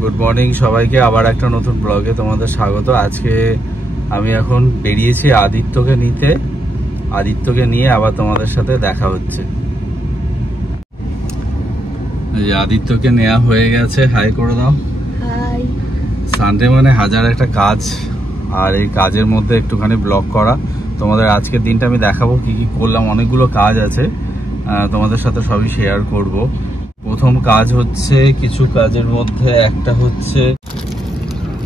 Good morning সবাইকে, আবার একটা নতুন ব্লগে তোমাদের স্বাগত। আজকে আমি এখন বেরিয়েছি আদিত্যকে নিতে। আদিত্যকে নিয়ে আবার তোমাদের সাথে দেখা হচ্ছে। আদিত্যকে নেওয়া হয়ে গেছে, হাই করে দাও। হাই। সানডে মানে হাজার একটা কাজ, আর এই কাজের মধ্যে একটুখানি ব্লগ করা। তোমাদের আজকের দিনটা আমি দেখাবো কি কি করলাম। অনেকগুলো কাজ আছে, তোমাদের সাথে সবই শেয়ার করব। প্রথম কাজ হচ্ছে, কিছু কাজের মধ্যে একটা হচ্ছে,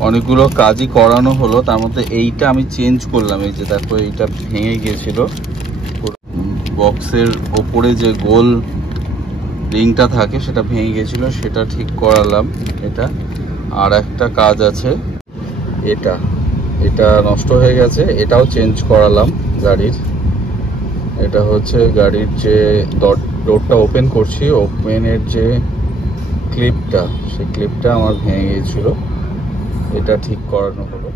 অনেকগুলো কাজই করানো হলো, তার মধ্যে এইটা আমি চেঞ্জ করলাম। এই যে দেখো, এইটা ভেঙে গিয়েছিল। বক্সের ওপরে যে গোল রিংটা থাকে সেটা ভেঙে গিয়েছিল, সেটা ঠিক করালাম। এটা আর একটা কাজ আছে, এটা নষ্ট হয়ে গেছে, এটাও চেঞ্জ করালাম গাড়ির। এটা হচ্ছে গাড়ির যে ডোরটা ওপেন করছি, ওপেনের যে ক্লিপটা, সেই ক্লিপটা আমার ভেঙে গিয়েছিল, এটা ঠিক করানো হলো।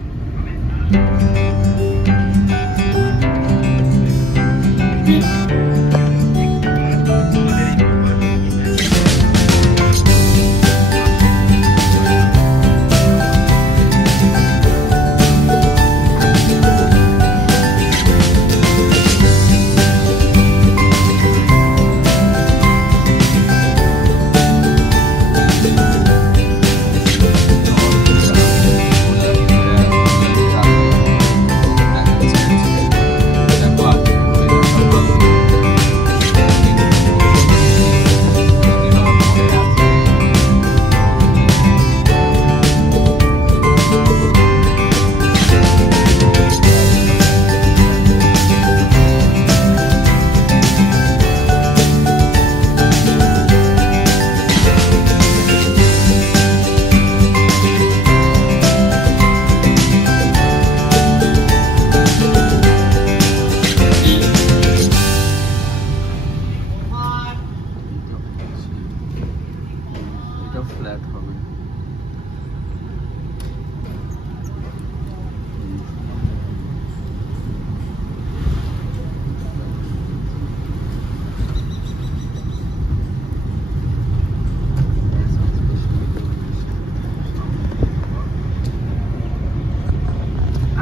ফ্ল্যাট হবে।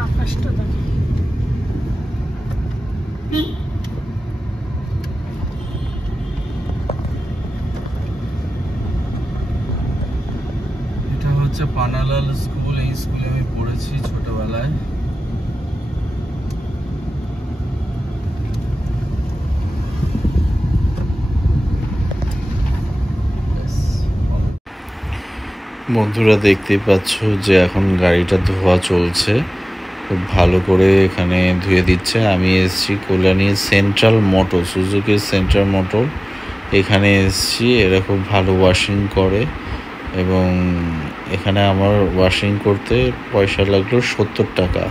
আকাশটা দেখো। এটা হচ্ছে পানালাল স্কুল। এই স্কুলে আমি পড়েছি ছোটবেলায়। বন্ধুরা, দেখতেই পাচ্ছ যে এখন গাড়িটা ধোয়া চলছে, খুব ভালো করে এখানে ধুয়ে দিচ্ছে। আমি এসেছি কল্যাণী সেন্ট্রাল মোটর, সুজুকির সেন্ট্রাল মোটর, এখানে এসেছি। এরা খুব ভালো ওয়াশিং করে, এবং এখানে আমার ওয়াশিং করতে পয়সা লাগলো 70 টাকা।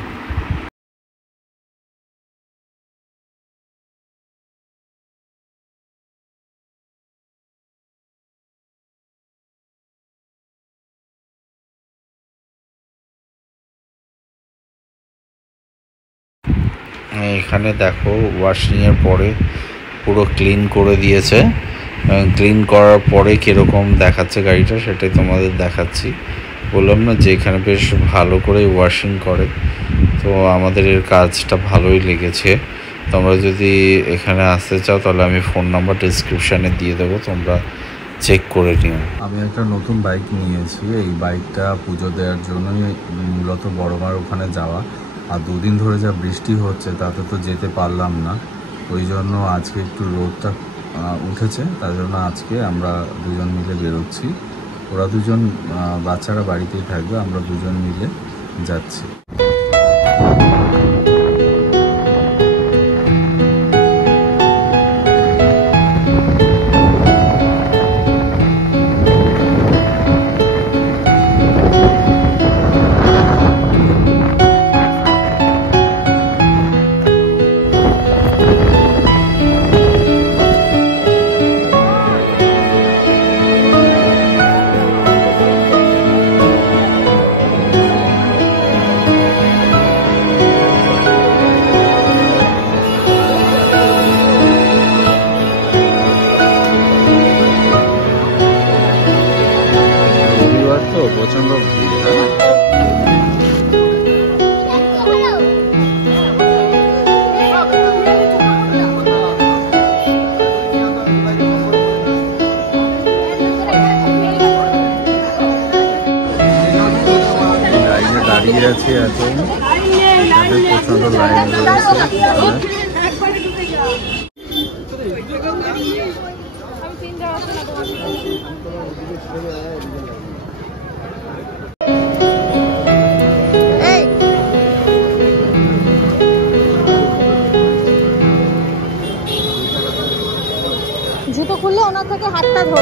এখানে দেখো, ওয়াশিংয়ের পরে পুরো ক্লিন করে দিয়েছে। ক্লিন করার পরে কীরকম দেখাচ্ছে গাড়িটা, সেটাই তোমাদের দেখাচ্ছি। বললাম না যে এখানে বেশ ভালো করে ওয়াশিং করে, তো আমাদের এর কাজটা ভালোই লেগেছে। তোমরা যদি এখানে আসতে চাও তাহলে আমি ফোন নাম্বার ডিসক্রিপশানে দিয়ে দেবো, তোমরা চেক করে নিও। আমি একটা নতুন বাইক নিয়েছি। এই বাইকটা পুজো দেওয়ার জন্যই মূলত বড়মার ওখানে যাওয়া, আর দুদিন ধরে যা বৃষ্টি হচ্ছে তাতে তো যেতে পারলাম না। ওই জন্য আজকে একটু রোদটা উঠেছে, তার জন্য আজকে আমরা দুজন মিলে বেরোচ্ছি। ওরা দুজন, বাচ্চারা বাড়িতেই থাকবে, আমরা দুজন মিলে যাচ্ছি। তো প্রচন্ড ভিড়। হ্যাঁ লাইনে দাঁড়িয়ে আছি এখন, এখানে প্রচন্ড লাইন রয়েছে। জুতো খুললে ওনার থেকে হাতটা ধো।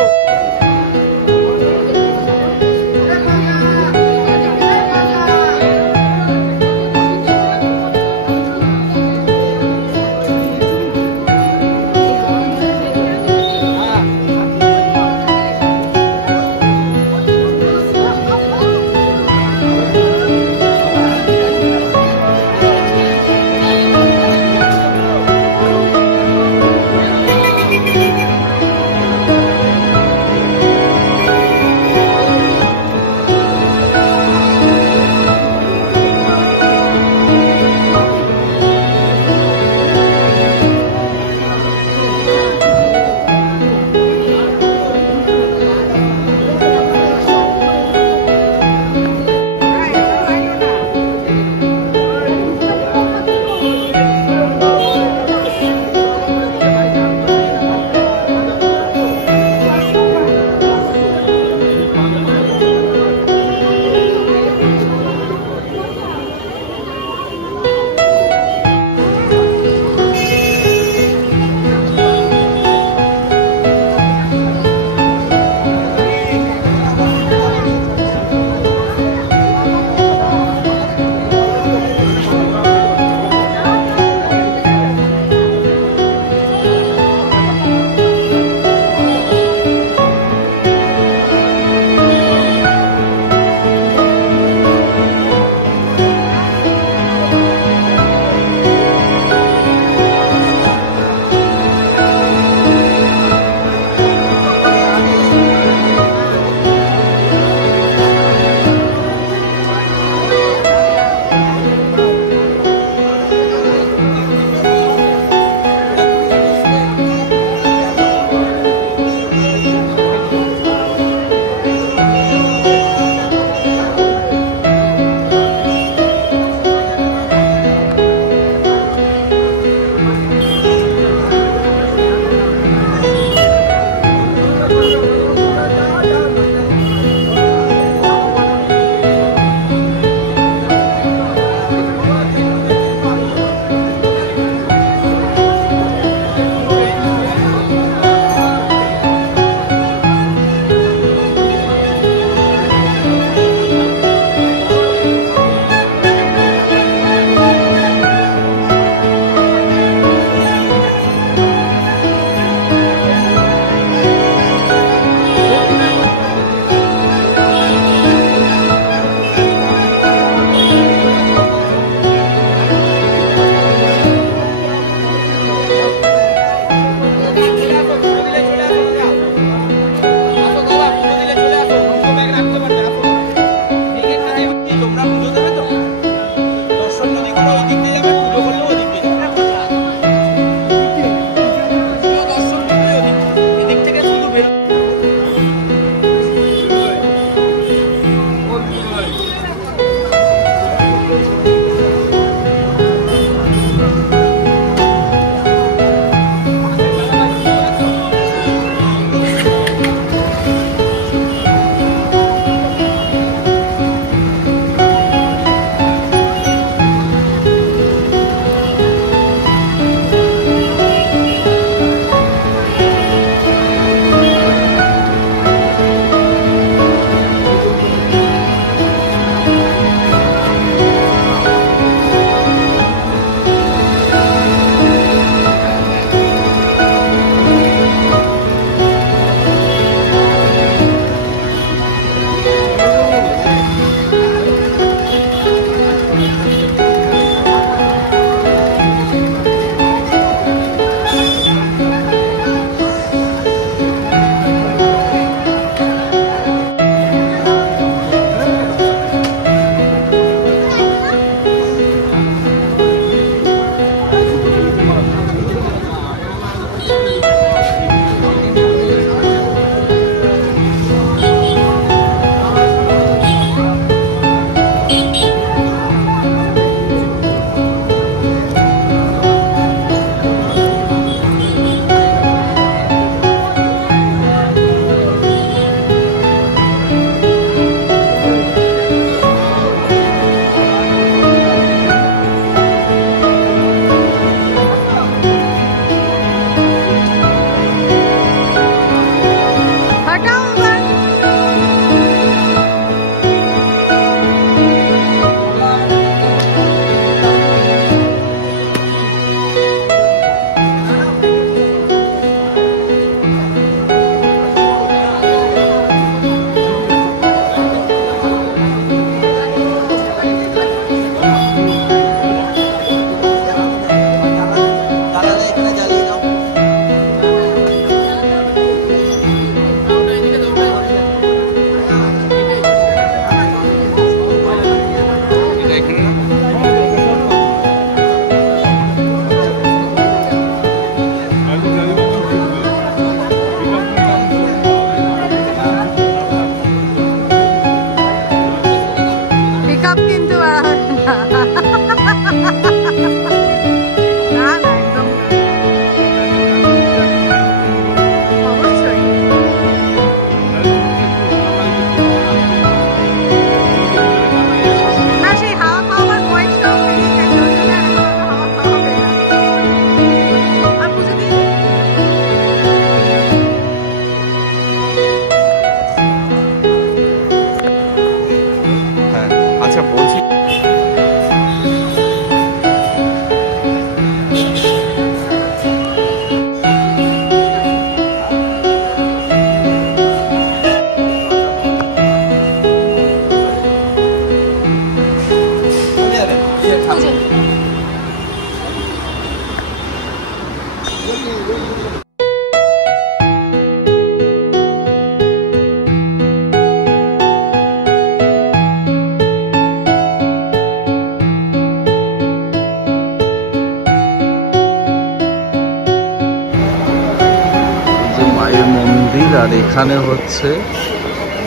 এখানে হচ্ছে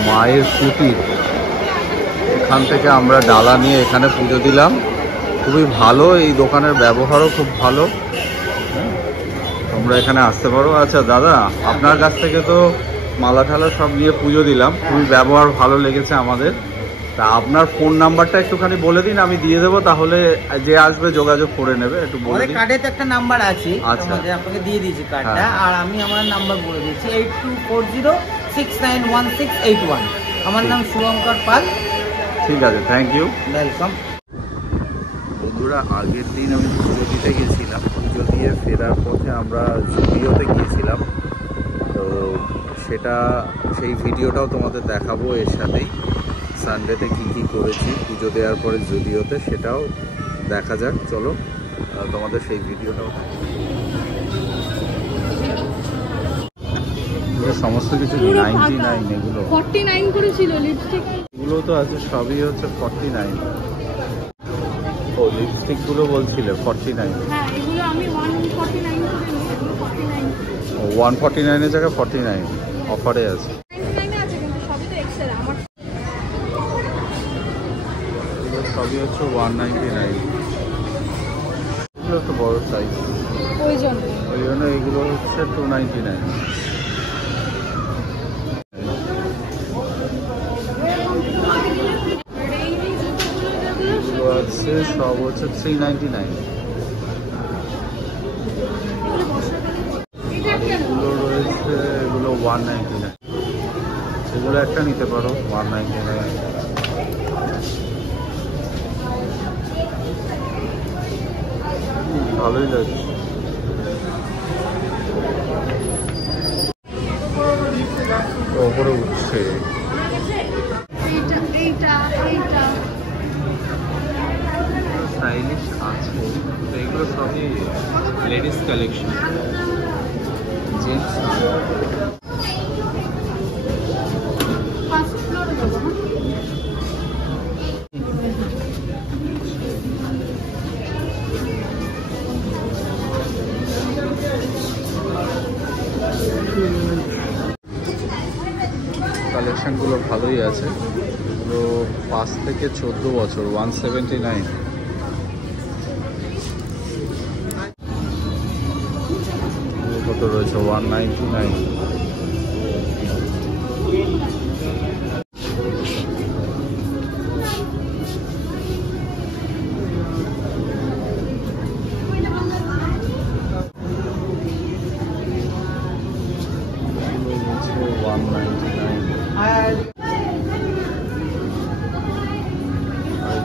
মায়ের কুটির, এখান থেকে আমরা ডালা নিয়ে এখানে পুজো দিলাম। খুবই ভালো, এই দোকানের ব্যবহারও খুব ভালো। তোমরা এখানে আসতে পারো। আচ্ছা দাদা, আপনার কাছ থেকে তো মালা ঠালা সব নিয়ে পুজো দিলাম, খুবই ব্যবহার ভালো লেগেছে আমাদের। তা আপনার ফোন নাম্বারটা একটুখানি বলে দিন, আমি দিয়ে দেবো, তাহলে যে আসবে যোগাযোগ করে নেবে। একটু বলে দিন। কার্ডে তো একটা নাম্বার আছে, আচ্ছা, আপনাকে দিয়ে দিয়েছি কার্ডটা। আর আমি আমার নাম্বার বলে দিচ্ছি 8240691681। আমার নাম শুভঙ্কর পাল। ঠিক আছে, থ্যাংক ইউ, ওয়েলকাম। বন্ধুরা, আগের দিন আমি পুজো দিতে গেছিলাম, পুজো দিয়ে ফেরার পথে আমরা জুডিওতে গিয়েছিলাম। তো সেই ভিডিওটাও তোমাদের দেখাবো এর সাথেই। সানডেতে কী করেছি পুজো দেওয়ার পরে জুডিওতে, সেটাও দেখা যাক। চলো তোমাদের সেই ভিডিওটাও সমস্ত কিছু 99, এগুলো 49 করে ছিল লিপস্টিক। এগুলো তো আছে, সবই হচ্ছে 49। ও লিপস্টিক গুলো বলছিলে 49। হ্যাঁ, এগুলো আমি 149 করে নিই, এগুলো 49। 149 এর জায়গায় 49 অফারে আছে। 99 আছে, কিন্তু সবই তো এক্সেল। আমার এগুলো সবই হচ্ছে 199। এগুলো তো বড় সাইজ, ওই জন্য এগুলো হচ্ছে 299। এগুলো আছে সব হচ্ছে 399। আর এগুলো রয়েছে, এগুলো 199। এগুলো একটা নিতে পারো 199। ভালোই লাগছে। ওপরে উঠছে। স্টাইলিশ আছে, তো এগুলো সবই লেডিস কালেকশন, জেন্টস। ফার্স্ট ফ্লোরে যাবো। কালেকশনগুলো ভালোই আছে। এগুলো 5 থেকে 14 বছর, 179। কত রয়েছে? 199।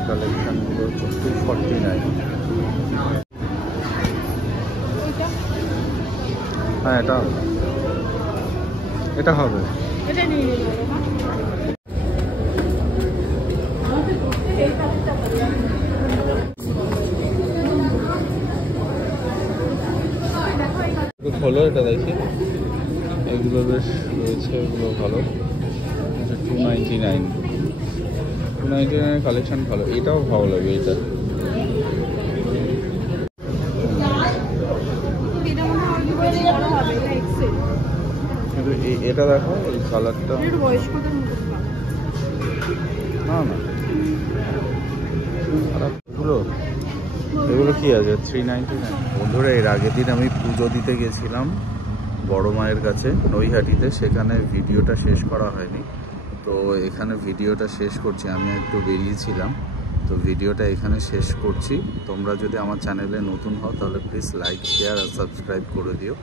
কালেকশনগুলো 249। হ্যাঁ, এটা হবে। এটা নিয়ে নিব। খোলো, এটা দেখি। এগুলো বেশ রয়েছে, এগুলো ভালো। 299। 299 কালেকশন ভালো, এটাও ভালো লাগে। এটা কিন্তু এটা দেখো, এই কালারটা না খারাপ। এগুলো কি আছে? 399। বন্ধুরা, এর আগের দিন আমি পুজো দিতে গেছিলাম বড় মায়ের কাছে নৈহাটিতে, সেখানে ভিডিওটা শেষ করা হয়নি। তো এখানে ভিডিওটা শেষ করছি, আমি একটু বেরিয়েছিলাম, তো ভিডিওটা এখানে শেষ করছি। তোমরা যদি আমার চ্যানেলে নতুন হও তাহলে প্লিজ লাইক, শেয়ার আর সাবস্ক্রাইব করে দিও।